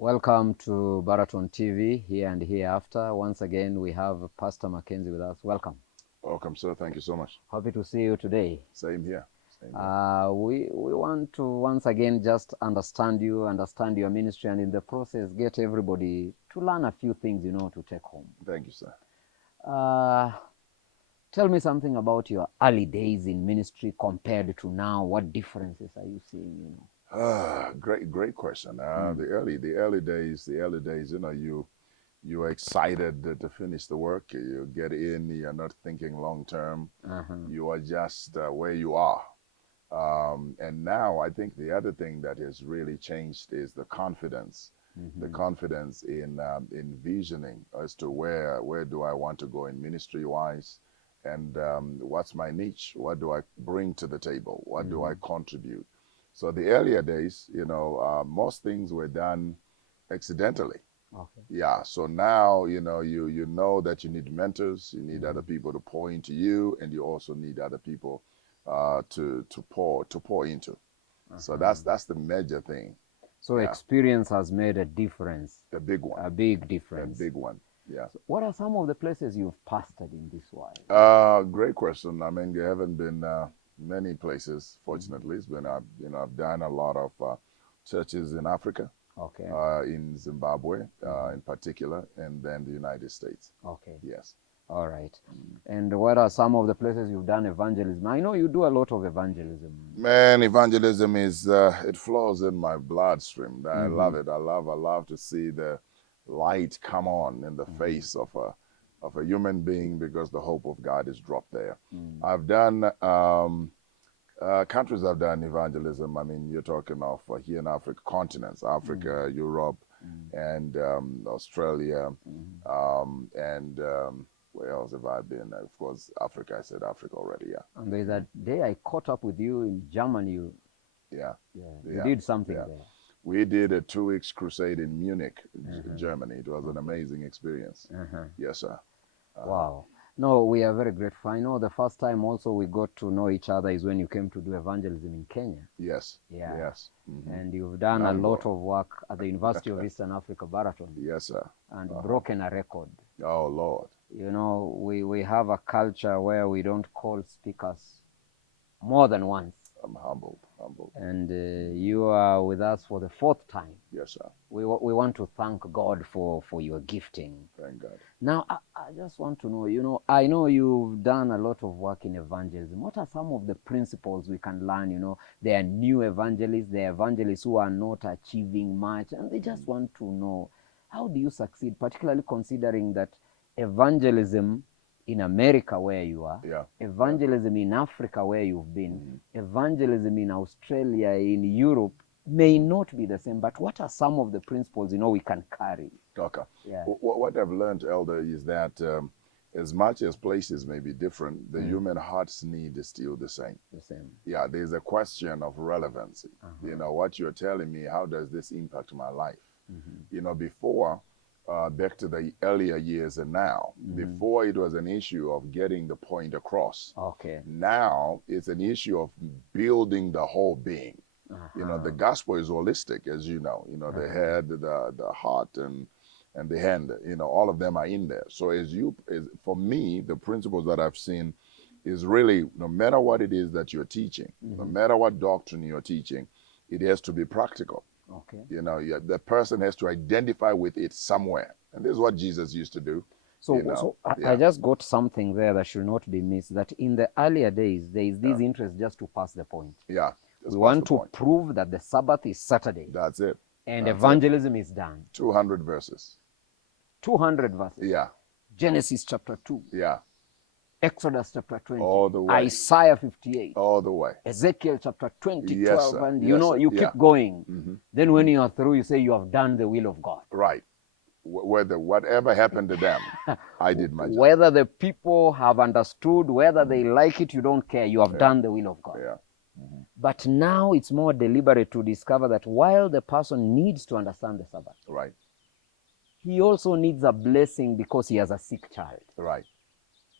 Welcome to Baraton TV, here and hereafter. Once again, we have Pastor Mackenzie with us. Welcome. Welcome, sir. Thank you so much. Happy to see you today. Same here. Same here. We want to once again just understand you, understand your ministry, and in the process get everybody to learn a few things, to take home. Thank you, sir. Tell me something about your early days in ministry compared to now. What differences are you seeing? Great question. The early days, you are excited to finish the work. You get in. You're not thinking long term. You are just where you are. And now I think the other thing that has really changed is the confidence. The confidence in visioning as to where do I want to go in ministry wise, and what's my niche? What do I bring to the table? What do I contribute? So the earlier days, most things were done accidentally. Okay. Yeah. So now, you know that you need mentors, you need other people to pour into you, and you also need other people to pour into. So that's the major thing. So experience has made a difference. A big one. A big difference. A big one. Yeah. So what are some of the places you've pastored in this while? Great question. I mean, there haven't been many places. Fortunately, it's been I've done a lot of churches in Africa. Okay. In Zimbabwe, in particular, and then the United States. Okay. Yes. All right. And what are some of the places you've done evangelism? I know you do a lot of evangelism. Man, evangelism is it flows in my bloodstream. I love it. I love to see the light come on in the face of a human being, because the hope of God is dropped there. I've done countries I've done evangelism. I mean, you're talking of here in Africa, continents, Africa, Europe, and Australia, and where else have I been? Of course, Africa. I said Africa already, yeah. And there's that day I caught up with you in Germany. You did something there. We did a 2 weeks crusade in Munich, Germany. It was an amazing experience. Yes, sir. Wow. No, we are very grateful. I know the first time also we got to know each other is when you came to do evangelism in Kenya. Yes. Yeah. Yes. And you've done a lot of work at the University of Eastern Africa, Baraton. Yes, sir. And broken a record. Oh, Lord. We have a culture where we don't call speakers more than once. I'm humbled. And you are with us for the 4th time. Yes, sir. We want to thank God for your gifting. Thank God. Now, I just want to know, I know you've done a lot of work in evangelism. What are some of the principles we can learn? There are new evangelists, there are evangelists who are not achieving much, and they just want to know, how do you succeed, particularly considering that evangelism in America, where you are, evangelism in Africa, where you've been, evangelism in Australia, in Europe, may not be the same. But what are some of the principles we can carry? Okay. Yeah. What I've learned, Elder, is that as much as places may be different, the human heart's need is still the same. The same. Yeah, there's a question of relevancy. What you're telling me, how does this impact my life? Before, back to the earlier years and now, before it was an issue of getting the point across. Okay. Now it's an issue of building the whole being. The gospel is holistic, as you know. The head, the heart, and the hand. All of them are in there. So for me, the principles that I've seen is really, no matter what it is that you're teaching, no matter what doctrine you're teaching, it has to be practical. Okay. The person has to identify with it somewhere. And this is what Jesus used to do. So I just got something there that should not be missed, that in the earlier days, there is this interest just to pass the point. Yeah. We want to prove that the Sabbath is Saturday. That's it. And evangelism is done. 200 verses. 200 verses. Yeah. Genesis chapter 2. Yeah. Exodus chapter 20. All the way. Isaiah 58. All the way. Ezekiel chapter 20, Yes, 12. sir. And Yes, sir. you keep going. Then when you are through, you say you have done the will of God. Right. Whatever happened to them, I did my job. Whether the people have understood, whether they like it, you don't care. You have done the will of God. Yeah. But now it's more deliberate to discover that while the person needs to understand the Sabbath, Right. he also needs a blessing because he has a sick child. Right.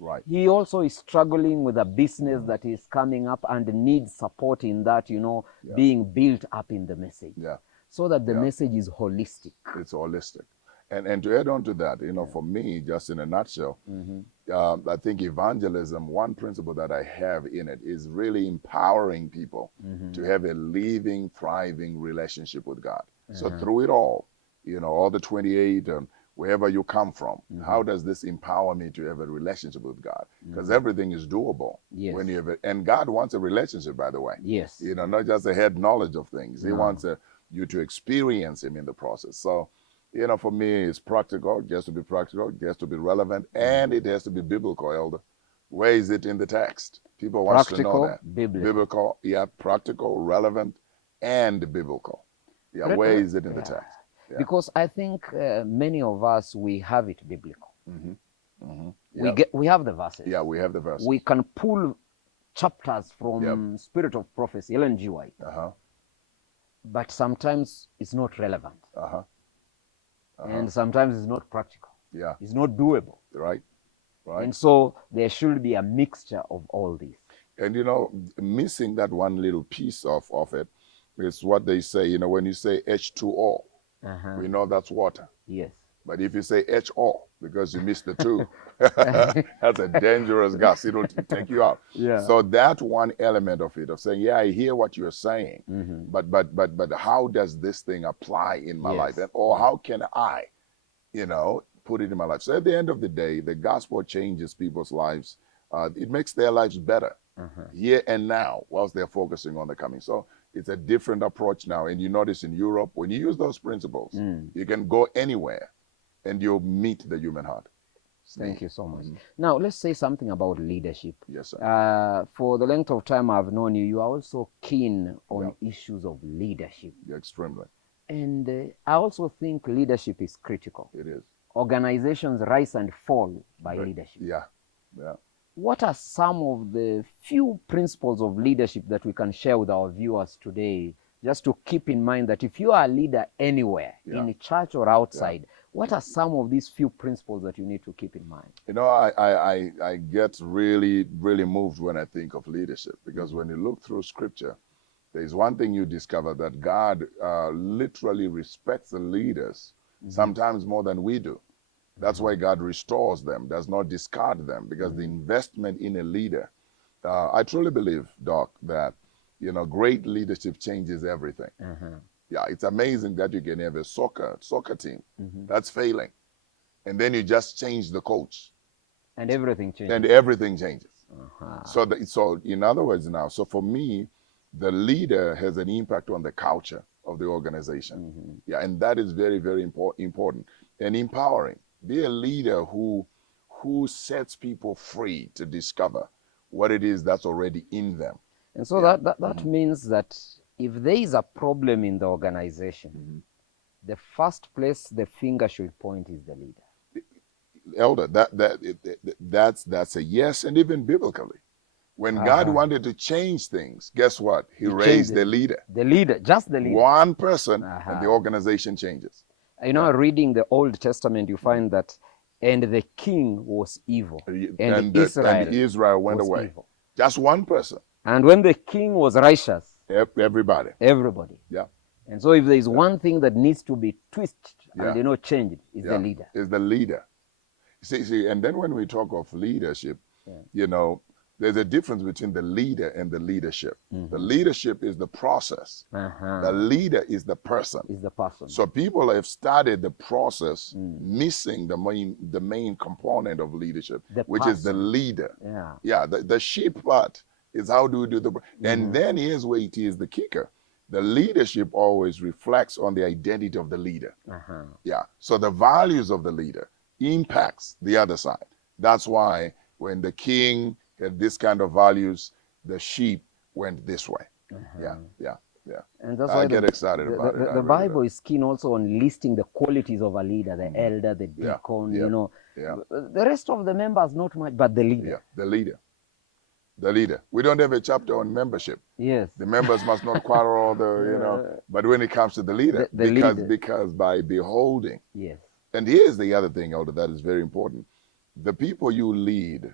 Right. He also is struggling with a business that is coming up and needs support in that, being built up in the message. Yeah. so that the Yeah. message is holistic. It's holistic. And to add on to that, you know, for me, just in a nutshell, I think evangelism, one principle that I have in it is really empowering people to have a living, thriving relationship with God. So through it all the 28, wherever you come from, how does this empower me to have a relationship with God? Because everything is doable Yes. when you have it. And God wants a relationship, by the way. Yes. You know, not just a head knowledge of things. He wants you to experience Him in the process. So, you know, for me, it's practical. It has to be practical. It has to be relevant, and it has to be biblical, Elder. Where is it in the text? People want to know that. Biblical. Yeah, practical, relevant, and biblical. Yeah, where is it in the text? Yeah. Because I think many of us, we have it biblical. Yeah. We have the verses. Yeah, we have the verses. We can pull chapters from Spirit of Prophecy, Ellen G. White. But sometimes it's not relevant. And sometimes it's not practical. Yeah. It's not doable. Right. And so there should be a mixture of all these. And, you know, missing that one little piece of it is what they say, you know, when you say H2O, we know that's water. Yes. But if you say HO, because you missed the two, that's a dangerous gas. It'll take you out. Yeah. So that one element of it, of saying, yeah, I hear what you're saying, but how does this thing apply in my life? Or how can I, you know, put it in my life? So at the end of the day, the gospel changes people's lives. It makes their lives better here and now whilst they're focusing on the coming. So it's a different approach now. And you notice in Europe, when you use those principles, you can go anywhere and you'll meet the human heart. Thank you so much. Now, let's say something about leadership. Yes, sir. For the length of time I've known you, you are also keen on issues of leadership. Yeah, extremely. And I also think leadership is critical. It is. Organizations rise and fall by leadership. Yeah, yeah. What are some of the few principles of leadership that we can share with our viewers today, just to keep in mind that if you are a leader anywhere, in a church or outside, what are some of these few principles that you need to keep in mind? You know, I get really, really moved when I think of leadership, because when you look through Scripture, there's one thing you discover, that God literally respects the leaders, sometimes more than we do. That's why God restores them, does not discard them, because the investment in a leader, I truly believe, Doc, that, you know, great leadership changes everything. Yeah, it's amazing that you can have a soccer team that's failing, and then you just change the coach. And everything changes. And everything changes. So in other words now, so for me, the leader has an impact on the culture of the organization. Yeah, and that is very, very important. And empowering. Be a leader who sets people free to discover what it is that's already in them. And so that means that if there is a problem in the organization, the first place the finger should point is the leader. Elder, that's a yes, and even biblically. When God wanted to change things, guess what? He raised the leader. The leader, just the leader. One person, and the organization changes. You know, reading the Old Testament, you find that, and the king was evil, and Israel went away. Evil. Just one person. And when the king was righteous, everybody. Yeah. And so if there is one thing that needs to be twisted and changed, it's the leader. It's the leader. See, and then when we talk of leadership, you know, there's a difference between the leader and the leadership. The leadership is the process. The leader is the person. So people have started the process missing the main component of leadership, which is the leader. Yeah, the sheep part is how do we do the... And then here's where it is the kicker. The leadership always reflects on the identity of the leader. Yeah, so the values of the leader impacts the other side. That's why when the king had this kind of values, the sheep went this way. Yeah. And that's why I get excited about it. The Bible is keen also on listing the qualities of a leader, the elder, the deacon, you know. The rest of the members, not much, but the leader. Yeah, the leader. We don't have a chapter on membership. Yes. The members must not quarrel all the, you know, but when it comes to the leader, because by beholding. Yes. And here's the other thing, Elder, that is very important. The people you lead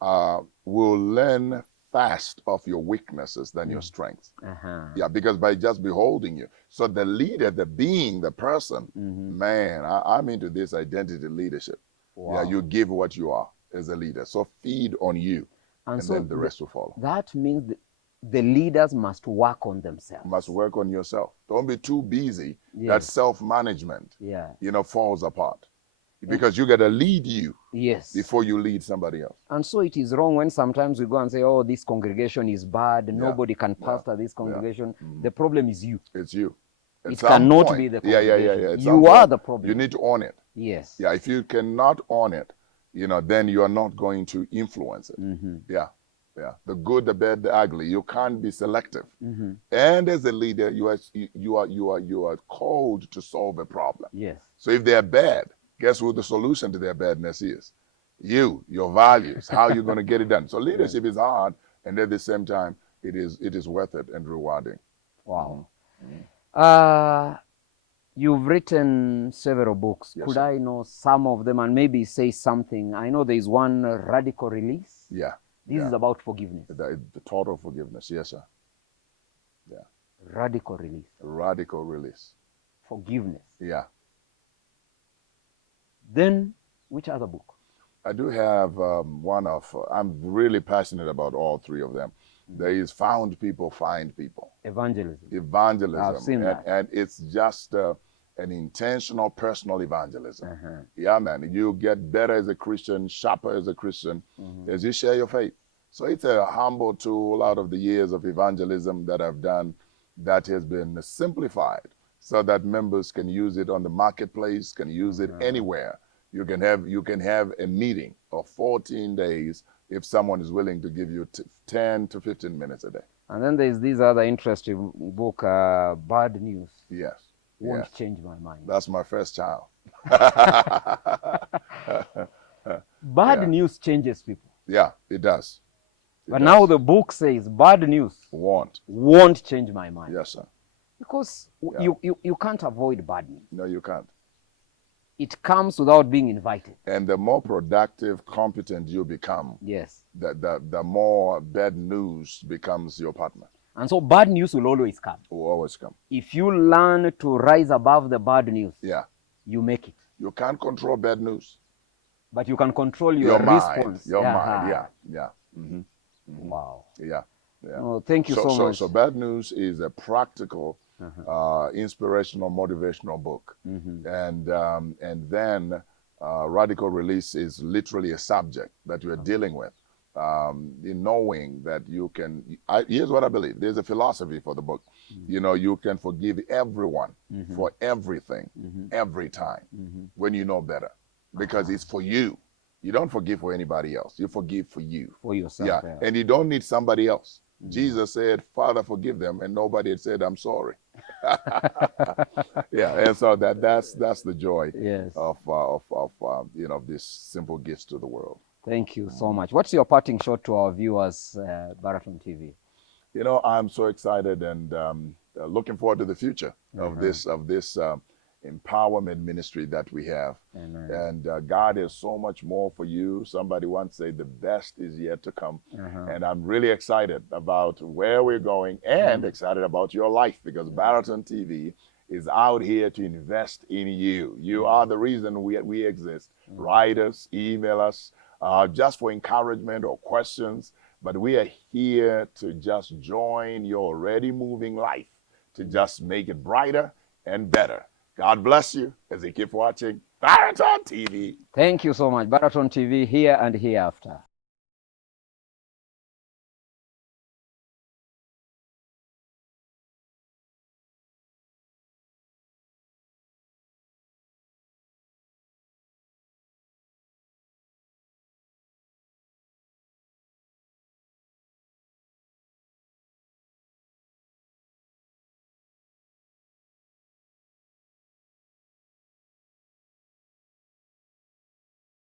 will learn fast of your weaknesses than your strengths. Uh-huh. Yeah, because by just beholding you. So the leader, the being, the person, man, I'm into this identity leadership. Wow. Yeah, you give what you are as a leader. So feed on you, and so then the rest will follow. That means the leaders must work on themselves. Must work on yourself. Don't be too busy. Yes. That self-management, yeah, falls apart. Because you got to lead you yes, before you lead somebody else. And so it is wrong when sometimes we go and say, oh, this congregation is bad. Yeah. Nobody can pastor this congregation. The problem is you. It's you. At It some cannot point, be the congregation. At some You are point, the problem. You need to own it. Yes. Yeah, if you cannot own it, then you are not going to influence it. Yeah. Yeah, the good, the bad, the ugly. You can't be selective. And as a leader, you are called to solve a problem. Yes. So if they are bad, guess who the solution to their badness is? You, your values, how you're going to get it done. So leadership is hard, and at the same time, it is worth it and rewarding. Wow. You've written several books. Yes, Could sir. I know some of them and maybe say something? I know there is one, Radical Release. Yeah. This is about forgiveness. The total forgiveness. Yes, sir. Yeah. Radical Release. Radical release. Forgiveness. Yeah. Then, which other book? I do have one of, I'm really passionate about all three of them. There is Found People, Find People. Evangelism. Evangelism. I've seen that. And it's just an intentional personal evangelism. Yeah, man. You get better as a Christian, sharper as a Christian, as you share your faith. So it's a humble tool out of the years of evangelism that I've done that has been simplified so that members can use it on the marketplace, can use it anywhere. You can have a meeting of 14 days if someone is willing to give you 10 to 15 minutes a day. And then there's this other interesting book, Bad News. Yes. Won't change my mind. That's my first child. Bad news changes people. Yeah, it does. But now the book says bad news won't change my mind. Yes, sir. Because you can't avoid bad news. No, you can't. It comes without being invited. And the more productive, competent you become, yes, the more bad news becomes your partner. And so bad news will always come. Will always come. If you learn to rise above the bad news, you make it. You can't control bad news. But you can control your response. Your mind, yeah. Wow. Yeah. Oh, thank you so much. So Bad News is a practical, inspirational, motivational book. And then Radical Release is literally a subject that you're dealing with. In knowing that you can, here's what I believe. There's a philosophy for the book. You can forgive everyone for everything, every time, when you know better. Because it's for you. You don't forgive for anybody else. You forgive for you. For yourself. Yeah. And you don't need somebody else. Jesus said, Father, forgive them. And nobody had said, I'm sorry. Yeah. And so that's the joy of this simple gifts to the world. Thank you so much. What's your parting shot to our viewers, Baraton TV? I'm so excited and looking forward to the future of this empowerment ministry that we have. Amen. And God has so much more for you. Somebody once said the best is yet to come. And I'm really excited about where we're going and excited about your life, because Baraton TV is out here to invest in you. You are the reason we exist. Write us, email us, just for encouragement or questions. But we are here to just join your already moving life, to just make it brighter and better. God bless you as you keep watching Baraton TV. Thank you so much. Baraton TV, here and hereafter.